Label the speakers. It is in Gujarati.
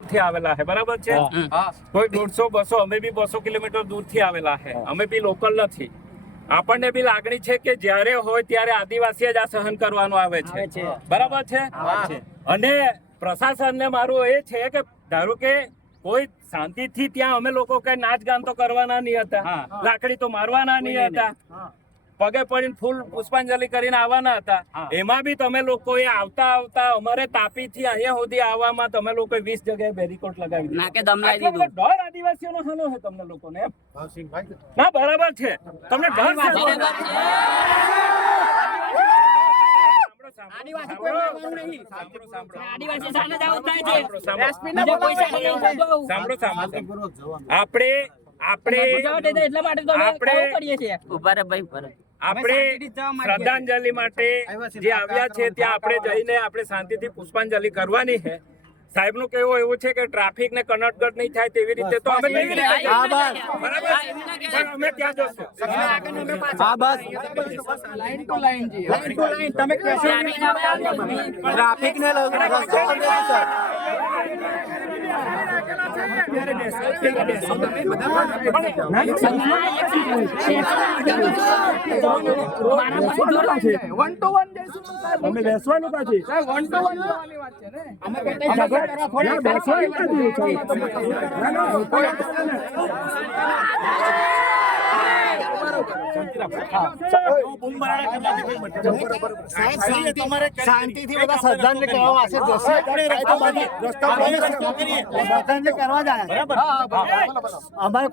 Speaker 1: થી આવેલા છે બરાબર છે? કોઈ દોઢસો બસો અમે બી બસો કિલોમીટર દૂરથી આવેલા છે અમે બી લોકલ નથી. આપણને બી લાગણી છે કે જ્યારે હોય ત્યારે આદિવાસી જ આ સહન કરવાનું આવે છે. બરાબર છે? અને પ્રશાસનને મારું એ છે કે ધારો કે કોઈ શાંતિથી ત્યાં અમે લોકો કઈ નાચ ગાન તો કરવાના નહીં હતા. લાકડી તો મારવાના નહીં હતા. પગે પડીને ફૂલ પુષ્પાંજલિ કરીને આવવાના હતા. એમાં બી તમે લોકોએ આવતા આવતા અમારે તાપી થી અહીંયા સુધી આવવામાં તમે લોકો વીસ જગ્યાએ બેરીકોટ લગાવી દીધા.
Speaker 2: નાકે દમ લાવી દીધું.
Speaker 1: ડર આદિવાસીઓનો શાનો છે તમને લોકોને? ના બરાબર છે. તમને ડર છે. આપણે આપણે આપણે- આપણે શ્રદ્ધાંજલિ માટે જે આવ્યા છે ત્યાં આપણે જઈને આપણે શાંતિથી પુષ્પાંજલિ કરવાની છે. સાહેબનું કેવું એવું છે કે ટ્રાફિક ને કનટગટ નહીં થાય તેવી રીતે તો અમે કેવી રીતે બરાબર? અમે ત્યાં જશું.
Speaker 3: હા બસ. Line to line line to line. તમે ટ્રાફિક ને વન ટુ વન
Speaker 1: અમે બેસવાનું કાથી
Speaker 3: વન ટુ વન વાત છે ને અમે
Speaker 1: બેસવાનું કાથી
Speaker 3: શાંતિથી બધા શ્રદ્ધાંજલિ કરવા પાસે જશે કરવા જાય. અમારે